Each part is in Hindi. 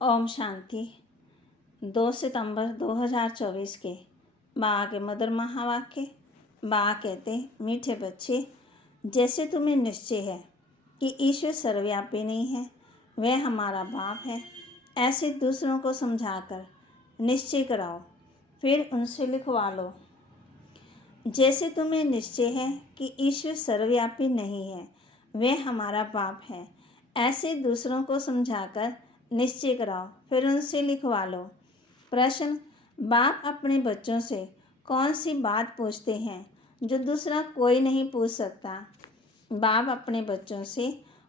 ओम शांति। 2 सितंबर 2024 के बाबा के मधुर महावाक्य। बाबा कहते, मीठे बच्चे, जैसे तुम्हें निश्चय है कि ईश्वर सर्वव्यापी नहीं है, वह हमारा बाप है, ऐसे दूसरों को समझाकर निश्चय कराओ, फिर उनसे लिखवा लो। जैसे तुम्हें निश्चय है कि ईश्वर सर्वव्यापी नहीं है, वह हमारा बाप है, ऐसे दूसरों को समझाकर निश्चय कराओ, फिर उनसे लिखवा लो। प्रश्न: बाप अपने बच्चों से कौन सी बात पूछते हैं जो दूसरा कोई नहीं पूछ सकता? बाप अपने बच्चों से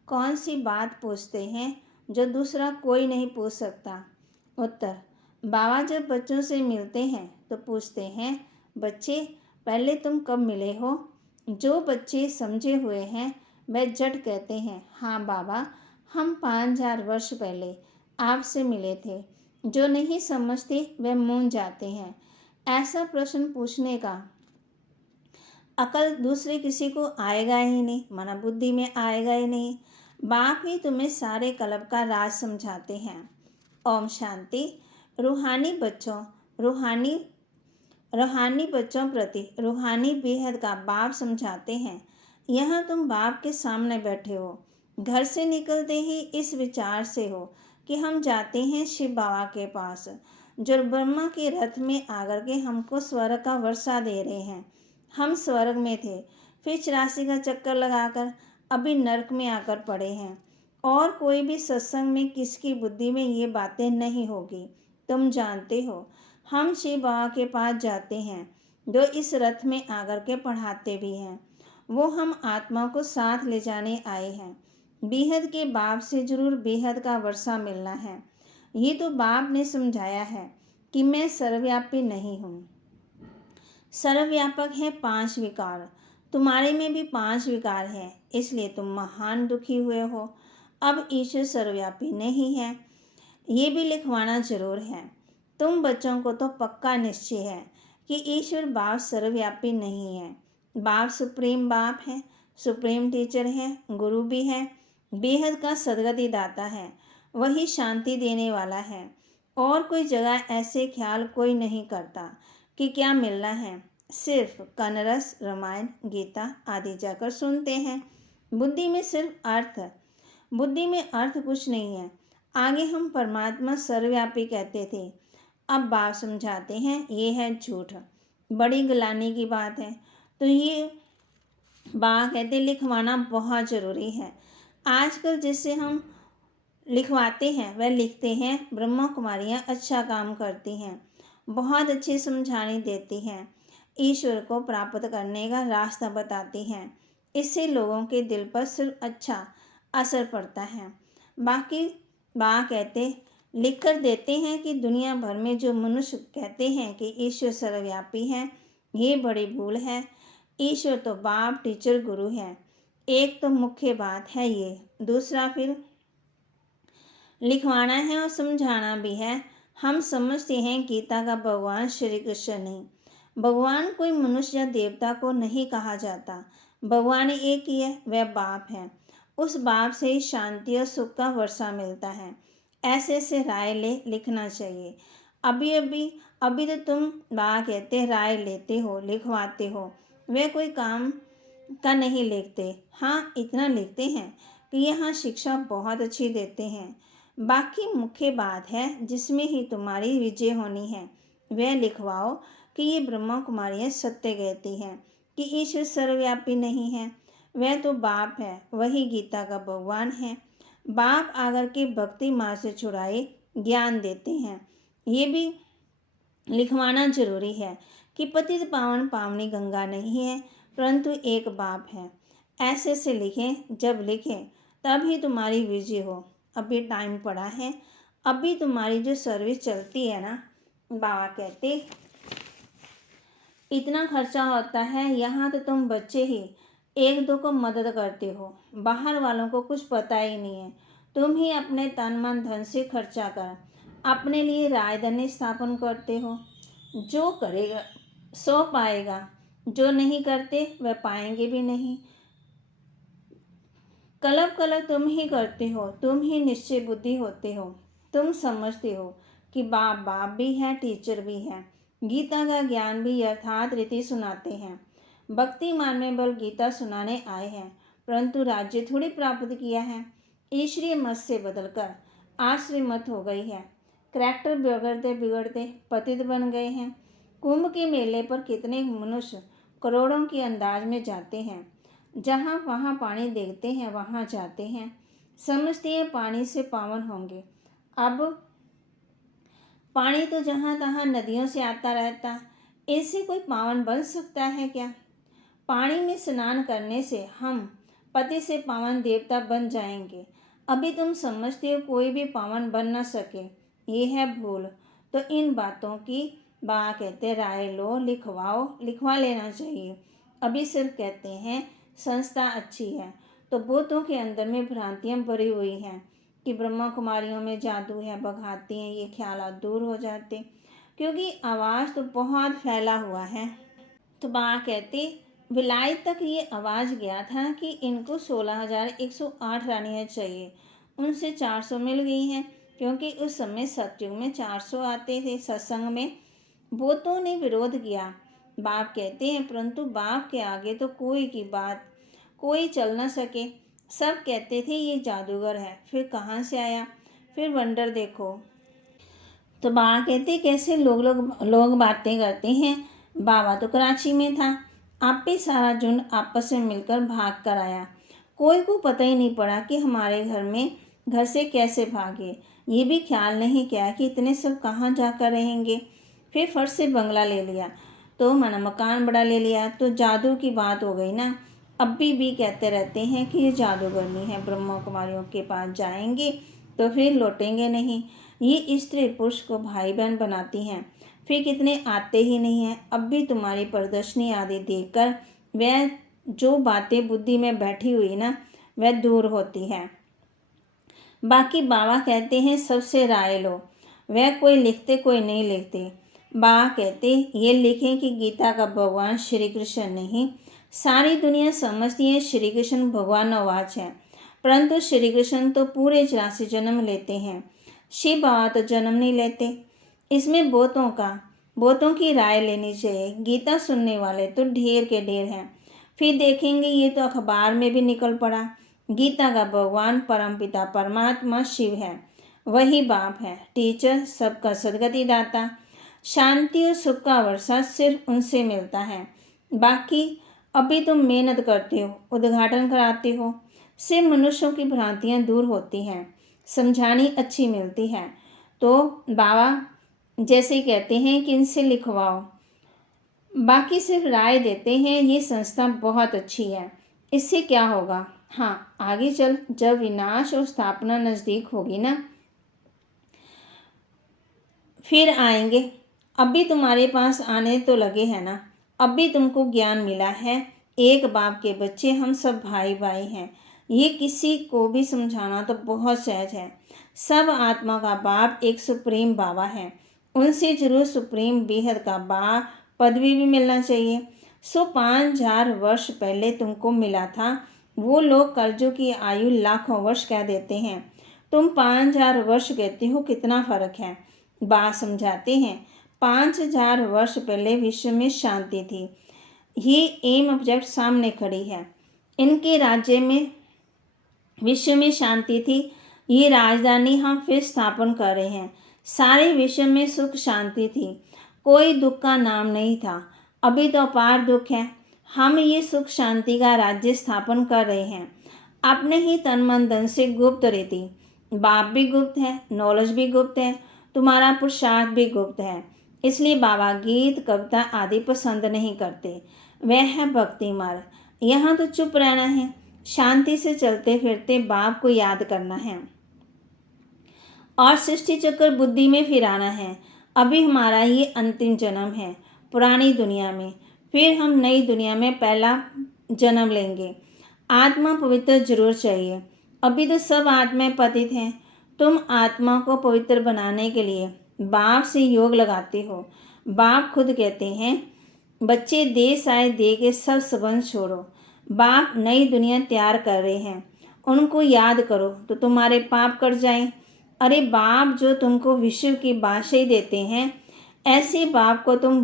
कौन सी बात पूछते हैं जो दूसरा कोई नहीं पूछ सकता? उत्तर: बाबा जब बच्चों से मिलते हैं तो पूछते हैं, बच्चे पहले तुम कब मिले हो? जो बच्चे समझे हुए हैं वह झट कहते हैं, हाँ बाबा, हम 5000 वर्ष पहले आपसे मिले थे। जो नहीं समझते वह मूंझ जाते हैं। ऐसा प्रश्न पूछने का अकल दूसरे किसी को आएगा ही नहीं, माना बुद्धि में आएगा ही नहीं। बाप ही तुम्हें सारे कल्प का राज समझाते हैं। ओम शांति। रूहानी बच्चों प्रति रूहानी बेहद का बाप समझाते हैं। यहाँ तुम बाप के सामने बैठे हो, घर से निकलते ही इस विचार से हो कि हम जाते हैं शिव बाबा के पास, जो ब्रह्मा के रथ में आकर के हमको स्वर्ग का वर्षा दे रहे हैं। हम स्वर्ग में थे, फिर 84 का चक्कर लगाकर अभी नरक में आकर पड़े हैं। और कोई भी सत्संग में किसकी बुद्धि में ये बातें नहीं होगी। तुम जानते हो, हम शिव बाबा के पास जाते हैं, जो इस रथ में आकर के पढ़ाते भी हैं। वो हम आत्मा को साथ ले जाने आए हैं। बेहद के बाप से जरूर बेहद का वर्षा मिलना है। ये तो बाप ने समझाया है कि मैं सर्वव्यापी नहीं हूँ। सर्वव्यापक है 5 विकार। तुम्हारे में भी 5 विकार हैं, इसलिए तुम महान दुखी हुए हो। अब ईश्वर सर्वव्यापी नहीं है, ये भी लिखवाना जरूर है। तुम बच्चों को तो पक्का निश्चय है कि ईश्वर बाप सर्वव्यापी नहीं है। बाप सुप्रीम बाप है, सुप्रीम टीचर है, गुरु भी है, बेहद का सदगति दाता है, वही शांति देने वाला है। और कोई जगह ऐसे ख्याल कोई नहीं करता कि क्या मिलना है। सिर्फ कनरस, रामायण, गीता आदि जाकर सुनते हैं। बुद्धि में सिर्फ अर्थ, बुद्धि में अर्थ कुछ नहीं है। आगे हम परमात्मा सर्वव्यापी कहते थे, अब बाप समझाते हैं ये है झूठ, बड़ी गिलानी की बात है। तो ये बाप कहते लिखवाना बहुत ज़रूरी है। आजकल जिससे हम लिखवाते हैं वह लिखते हैं, ब्रह्मा कुमारियाँ अच्छा काम करती हैं, बहुत अच्छी समझाने देती हैं, ईश्वर को प्राप्त करने का रास्ता बताती हैं। इससे लोगों के दिल पर सिर्फ अच्छा असर पड़ता है। बाकी बाबा कहते लिख कर देते हैं कि दुनिया भर में जो मनुष्य कहते हैं कि ईश्वर सर्वव्यापी है, ये बड़ी भूल है। ईश्वर तो बाप, टीचर, गुरु है। एक तो मुख्य बात है ये। दूसरा फिर लिखवाना है और समझाना भी है। हम समझते हैं गीता का भगवान श्री कृष्ण नहीं, भगवान कोई मनुष्य या देवता को नहीं कहा जाता। भगवान एक ही है, वह बाप है। उस बाप से ही शांति और सुख का वर्षा मिलता है। ऐसे ऐसे राय ले लिखना चाहिए। अभी तो तुम बाबा कहते राय लेते हो, लिखवाते हो, वे कोई काम का नहीं लिखते। हाँ, इतना लिखते हैं कि यहाँ शिक्षा बहुत अच्छी देते हैं। बाकी मुख्य बात है जिसमें ही तुम्हारी विजय होनी है, वह लिखवाओ कि ये ब्रह्मा कुमारियाँ सत्य कहती हैं कि ईश्वर सर्वव्यापी नहीं है, वह तो बाप है, वही गीता का भगवान है। बाप आकर के भक्ति मार्ग से छुड़ाए ज्ञान देते हैं। ये भी लिखवाना जरूरी है कि पतित पावन पावनी गंगा नहीं है, परंतु एक बाप है। ऐसे से लिखें, जब लिखें तब ही तुम्हारी विजय हो। अभी टाइम पड़ा है, अभी तुम्हारी जो सर्विस चलती है ना, बाबा कहते इतना खर्चा होता है, यहाँ तो तुम बच्चे ही एक दो को मदद करते हो, बाहर वालों को कुछ पता ही नहीं है। तुम ही अपने तन मन धन से खर्चा कर अपने लिए राजधानी स्थापन करते हो। जो करेगा सो पाएगा, जो नहीं करते वह पाएंगे भी नहीं। कलप तुम ही करते हो, तुम ही निश्चय बुद्धि होते हो। तुम समझते हो कि बाप बाप भी है, टीचर भी है। गीता का ज्ञान भी यथार्थ रीति सुनाते हैं। भक्ति मार्ग में बल गीता सुनाने आए हैं, परंतु राज्य थोड़ी प्राप्त किया है। ईश्वरीय मत से बदलकर आश्रय मत हो गई है। करैक्टर बिगड़ते बिगड़ते पतित बन गए हैं। कुंभ के मेले पर कितने मनुष्य करोड़ों के अंदाज में जाते हैं। जहाँ वहाँ पानी देखते हैं वहाँ जाते हैं, समझते हैं पानी से पावन होंगे। अब पानी तो जहाँ तहाँ नदियों से आता रहता, इससे कोई पावन बन सकता है क्या? पानी में स्नान करने से हम पति से पावन देवता बन जाएंगे। अभी तुम समझते हो कोई भी पावन बन न सके, ये है भूल। तो इन बातों की बा कहते राय लो, लिखवाओ, लिखवा लेना चाहिए। अभी सिर्फ कहते हैं संस्था अच्छी है, तो बहुतों के अंदर में भ्रांतियाँ भरी हुई हैं कि ब्रह्मा कुमारियों में जादू है, भगाती हैं, ये ख्याल दूर हो जाते, क्योंकि आवाज़ तो बहुत फैला हुआ है। तो बा कहते विलायत तक ये आवाज़ गया था कि इनको 16,108 रानियाँ चाहिए। उनसे 400 मिल गई हैं, क्योंकि उस समय सतयुग में 400 आते थे सत्संग में। बहुतों ने विरोध किया। बाप कहते हैं परंतु बाप के आगे तो कोई की बात कोई चल न सके। सब कहते थे ये जादूगर है, फिर कहाँ से आया? फिर वंडर देखो। तो बाबा कहते कैसे लोग बातें करते हैं। बाबा तो कराची में था, आप भी सारा झुंड आपस में मिलकर भाग कर आया। कोई को पता ही नहीं पड़ा कि हमारे घर से कैसे भागे। ये भी ख्याल नहीं किया कि इतने सब कहाँ जाकर रहेंगे। फिर फर्श से बंगला ले लिया, तो मना मकान बड़ा ले लिया, तो जादू की बात हो गई ना। अब भी कहते रहते हैं कि ये जादूगरनी है, ब्रह्मा कुमारियों के पास जाएंगे तो फिर लौटेंगे नहीं। ये स्त्री पुरुष को भाई बहन बनाती हैं, फिर कितने आते ही नहीं हैं। अब भी तुम्हारी प्रदर्शनी आदि देखकर वह जो बातें बुद्धि में बैठी हुई ना, वह दूर होती है। बाकी बाबा कहते हैं सबसे राय लो। वह कोई लिखते कोई नहीं लिखते। बाबा कहते ये लिखें कि गीता का भगवान श्री कृष्ण नहीं, सारी दुनिया समझती है श्री कृष्ण भगवान अवाच है, परंतु श्री कृष्ण तो पूरे 84 जन्म लेते हैं, शिव बाबा तो जन्म नहीं लेते। इसमें बहुतों की राय लेनी चाहिए। गीता सुनने वाले तो ढेर के ढेर हैं। फिर देखेंगे ये तो अखबार में भी निकल पड़ा, गीता का भगवान परमपिता परमात्मा शिव है, वही बाप है, टीचर, सबका सदगति दाता, शांति और सुख का वर्षा सिर्फ उनसे मिलता है। बाकी अभी तुम मेहनत करते हो, उद्घाटन कराते हो, से मनुष्यों की भ्रांतियाँ दूर होती हैं, समझानी अच्छी मिलती है। तो बाबा जैसे कहते हैं कि इनसे लिखवाओ। बाकी सिर्फ राय देते हैं ये संस्था बहुत अच्छी है, इससे क्या होगा? हाँ, आगे चल जब विनाश और स्थापना नज़दीक होगी ना, फिर आएंगे। अभी तुम्हारे पास आने तो लगे हैं ना, अभी तुमको ज्ञान मिला है। एक बाप के बच्चे हम सब भाई भाई हैं, ये किसी को भी समझाना तो बहुत सहज है। सब आत्मा का बाप एक सुप्रीम बाबा है, उनसे जरूर सुप्रीम बेहद का बाप पदवी भी मिलना चाहिए। 5,000 वर्ष पहले तुमको मिला था। वो लोग कलयुग की आयु लाखों वर्ष कह देते हैं, तुम 5,000 वर्ष कहते हो, कितना फर्क है? बात समझाते हैं 5,000 वर्ष पहले विश्व में शांति थी। ये एम ऑब्जेक्ट सामने खड़ी है, इनके राज्य में विश्व में शांति थी। ये राजधानी हम फिर स्थापन कर रहे हैं। सारे विश्व में सुख शांति थी, कोई दुख का नाम नहीं था। अभी तो अपार दुख है। हम ये सुख शांति का राज्य स्थापन कर रहे हैं अपने ही तन मन धन से गुप्त रीति। बाप भी गुप्त है, नॉलेज भी गुप्त है, तुम्हारा पुरुषार्थ भी गुप्त है। इसलिए बाबा गीत कविता आदि पसंद नहीं करते। वह है भक्ति मार्ग। यहाँ तो चुप रहना है, शांति से चलते फिरते बाप को याद करना है और सृष्टि चक्र बुद्धि में फिराना है। अभी हमारा ये अंतिम जन्म है पुरानी दुनिया में, फिर हम नई दुनिया में पहला जन्म लेंगे। आत्मा पवित्र जरूर चाहिए। अभी तो सब आत्माएं पतित हैं। तुम आत्मा को पवित्र बनाने के लिए बाप से योग लगाते हो। बाप खुद कहते हैं बच्चे देश आए दे के सब संबंध छोड़ो। बाप नई दुनिया तैयार कर रहे हैं, उनको याद करो तो तुम्हारे पाप कट जाएं। अरे बाप जो तुमको विश्व की बादशाही देते हैं, ऐसे बाप को तुम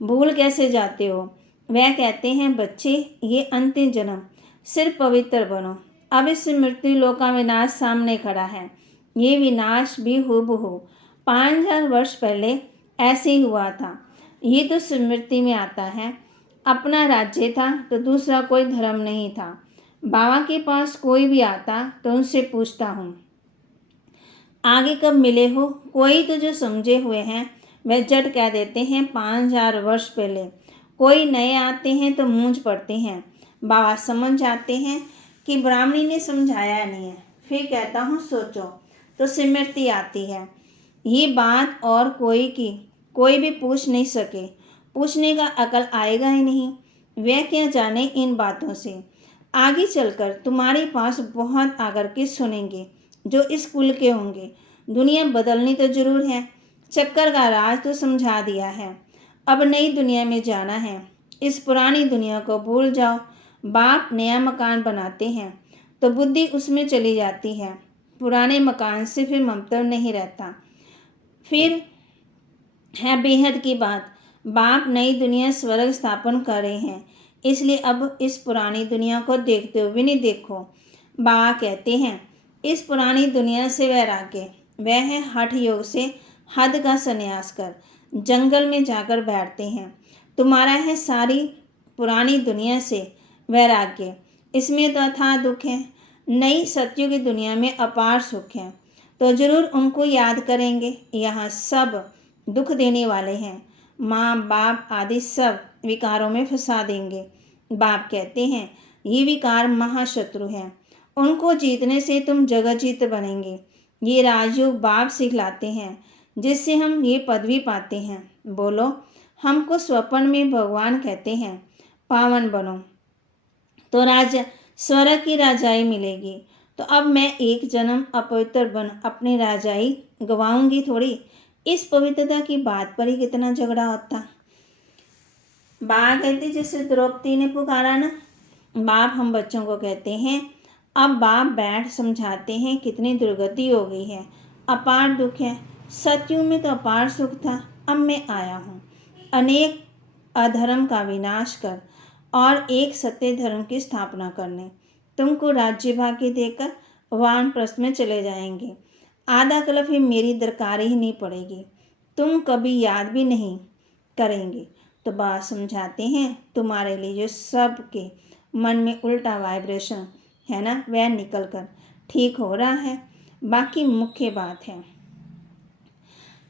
भूल कैसे जाते हो। वह कहते हैं, बच्चे ये अंतिम जन्म, सिर्फ पवित्र बनो। अब इस मृत्यु लोक का विनाश सामने खड़ा है। ये विनाश भी हूबहू 5000 वर्ष पहले ऐसे ही हुआ था। ये तो स्मृति में आता है। अपना राज्य था तो दूसरा कोई धर्म नहीं था। बाबा के पास कोई भी आता तो उनसे पूछता हूँ, आगे कब मिले हो। कोई तो जो समझे हुए हैं वह जट कह देते हैं 5000 वर्ष पहले। कोई नए आते हैं तो मूंझ पड़ते हैं। बाबा समझ जाते हैं कि ब्राह्मणी ने समझाया नहीं है। फिर कहता हूँ सोचो, तो स्मृति आती है। ये बात और कोई भी पूछ नहीं सके। पूछने का अकल आएगा ही नहीं। वह क्या जाने इन बातों से। आगे चलकर तुम्हारे पास बहुत आकर के सुनेंगे जो इस कुल के होंगे। दुनिया बदलनी तो जरूर है। चक्कर का राज तो समझा दिया है। अब नई दुनिया में जाना है। इस पुरानी दुनिया को भूल जाओ। बाप नया मकान बनाते हैं तो बुद्धि उसमें चली जाती है। पुराने मकान से फिर ममत्व नहीं रहता। फिर है बेहद की बात। बाप नई दुनिया स्वर्ग स्थापन कर रहे हैं, इसलिए अब इस पुरानी दुनिया को देखते हुए नहीं देखो। बाबा कहते हैं, इस पुरानी दुनिया से वैराग्य, वह है हठ योग से हद का संन्यास कर जंगल में जाकर बैठते हैं। तुम्हारा है सारी पुरानी दुनिया से वैराग्य, इसमें तो अथाह दुख है। नई सत्युग की दुनिया में अपार सुख है, तो जरूर उनको याद करेंगे। यहाँ सब दुख देने वाले हैं। माँ बाप आदि सब विकारों में फंसा देंगे। बाप कहते हैं, ये विकार महाशत्रु हैं। उनको जीतने से तुम जगत जीत बनेंगे। ये राजयोग बाप सिखलाते हैं, जिससे हम ये पदवी पाते हैं। बोलो, हमको स्वप्न में भगवान कहते हैं, पावन बनो तो स्वर्ग की राजाई मिलेगी। तो अब मैं एक जन्म अपवित्र बन अपनी राजाई गवाऊंगी थोड़ी। इस पवित्रता की बात पर ही कितना झगड़ा होता। बाप कहते जैसे द्रौपदी ने पुकारा ना, बाप हम बच्चों को कहते हैं। अब बाप बैठ समझाते हैं, कितनी दुर्गति हो गई है, अपार दुख है। सत्युग में तो अपार सुख था। अब मैं आया हूँ अनेक अधर्म का विनाश कर और एक सत्य धर्म की स्थापना करने। तुमको राज्य भाग्य देकर वानप्रस्थ में चले जाएंगे। आधा कल्प ही मेरी दरकार ही नहीं पड़ेगी। तुम कभी याद भी नहीं करेंगे। तो बात समझाते हैं, तुम्हारे लिए जो सबके मन में उल्टा वाइब्रेशन है ना, वह निकल कर ठीक हो रहा है। बाकी मुख्य बात है,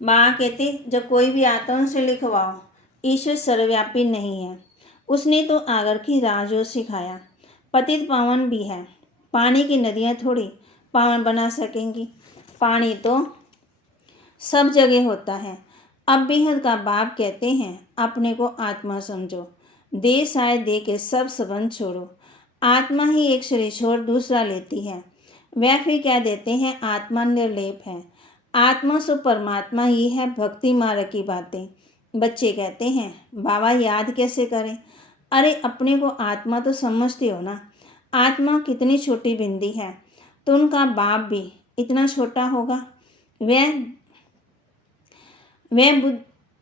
माँ कहते जब कोई भी आता उनसे लिखवाओ, ईश्वर सर्वव्यापी नहीं है। उसने तो आगर की राजो सिखाया। पतित पावन भी है। पानी की नदियाँ थोड़ी पावन बना सकेंगी। पानी तो सब जगह होता है। अब बेहद का बाप कहते हैं, अपने को आत्मा समझो। देह साय दे के सब संबंध छोड़ो। आत्मा ही एक शरीर छोड़ दूसरा लेती है। वह फिर कह देते हैं, आत्मा निर्लेप है। आत्मा सो परमात्मा ही है। भक्ति मार्ग की बातें। बच्चे कहते हैं, बाबा याद कैसे करें। अरे अपने को आत्मा तो समझते हो ना। आत्मा कितनी छोटी बिंदी है, तो उनका बाप भी इतना छोटा होगा। वह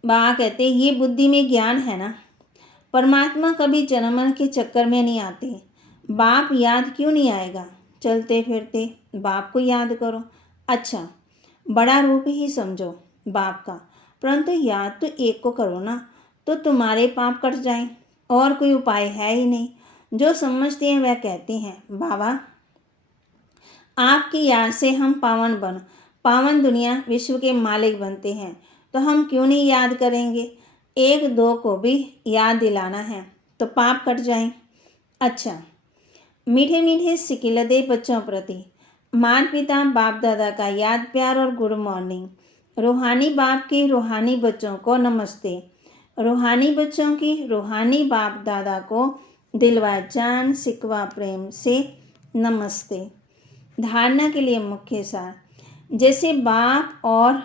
बाबा कहते ये बुद्धि में ज्ञान है ना। परमात्मा कभी जन्म के चक्कर में नहीं आते। बाप याद क्यों नहीं आएगा। चलते फिरते बाप को याद करो। अच्छा, बड़ा रूप ही समझो बाप का, परंतु याद तो एक को करो ना, तो तुम्हारे पाप कट जाएं। और कोई उपाय है ही नहीं। जो समझते हैं वह कहते हैं, बाबा आपकी याद से हम पावन दुनिया विश्व के मालिक बनते हैं, तो हम क्यों नहीं याद करेंगे। एक दो को भी याद दिलाना है तो पाप कट जाएं। अच्छा, मीठे मीठे सिकिलदे बच्चों प्रति माता पिता बाप दादा का याद प्यार और गुड मॉर्निंग। रूहानी बाप के रूहानी बच्चों को नमस्ते। रूहानी बच्चों की रूहानी बाप दादा को दिलवा जान सिकवा प्रेम से नमस्ते। धारणा के लिए मुख्य सार, जैसे बाप और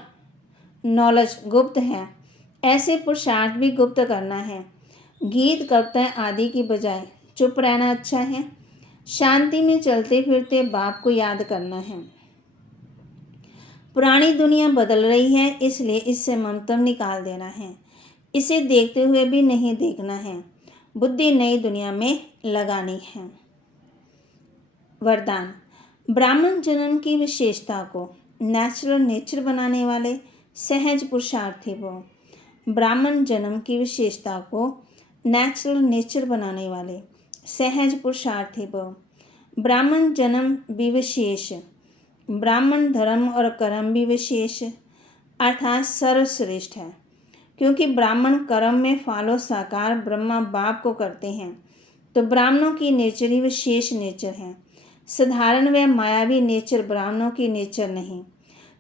नॉलेज गुप्त है, ऐसे पुरुषार्थ भी गुप्त करना है। गीत कविताएं आदि की बजाय चुप रहना अच्छा है। शांति में चलते फिरते बाप को याद करना है। पुरानी दुनिया बदल रही है, इसलिए इससे ममत्व निकाल देना है। इसे देखते हुए भी नहीं देखना है, बुद्धि नई दुनिया में लगानी है। वरदान। ब्राह्मण जन्म की विशेषता को नेचुरल नेचर बनाने वाले सहज पुरुषार्थी भव। ब्राह्मण जन्म की विशेषता को नेचुरल नेचर बनाने वाले सहज पुरुषार्थी भव। ब्राह्मण जन्म भी विशेष, ब्राह्मण धर्म और कर्म भी विशेष अर्थात सर्वश्रेष्ठ है, क्योंकि ब्राह्मण कर्म में फॉलो साकार ब्रह्मा बाप को करते हैं, तो ब्राह्मणों की नेचर ही विशेष नेचर है। साधारण व मायावी नेचर ब्राह्मणों की नेचर नहीं।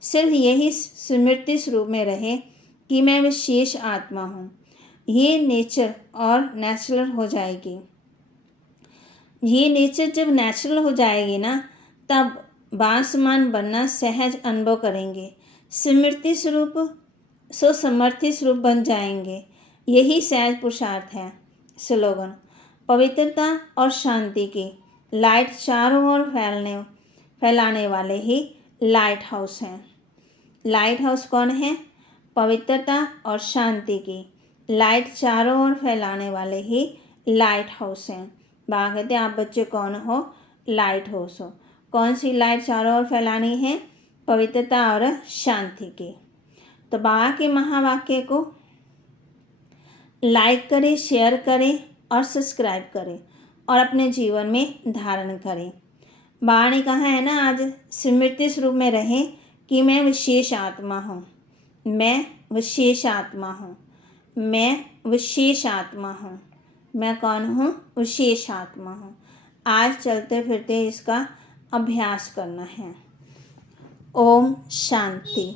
सिर्फ यही स्मृति स्वरूप में रहे कि मैं विशेष आत्मा हूँ, ये नेचर और नेचुरल हो जाएगी। ये नेचर जब नेचुरल हो जाएगी ना, तब बासमान बनना सहज अनुभव करेंगे, स्मृति स्वरूप सुसमर्थी स्वरूप बन जाएंगे। यही सहज पुरुषार्थ है। स्लोगन। पवित्रता और शांति की लाइट चारों ओर फैलाने वाले ही लाइट हाउस हैं। लाइट हाउस कौन है? पवित्रता और शांति की लाइट चारों ओर फैलाने वाले ही लाइट हाउस हैं। बाबा कहते हैं आप बच्चे कौन हो? लाइट हाउस हो। कौन सी लाइट चारों ओर फैलानी है? पवित्रता और शांति की। तो बाबा के महावाक्य को लाइक करें, शेयर करें और सब्सक्राइब करें और अपने जीवन में धारण करें। बाबा ने कहा है ना, आज स्मृति स्वरूप में रहें कि मैं विशेष आत्मा हूँ, मैं विशेष आत्मा हूँ, मैं विशेष आत्मा हूँ। मैं कौन हूँ? विशेष आत्मा हूँ। आज चलते फिरते इसका अभ्यास करना है। ओम शांति।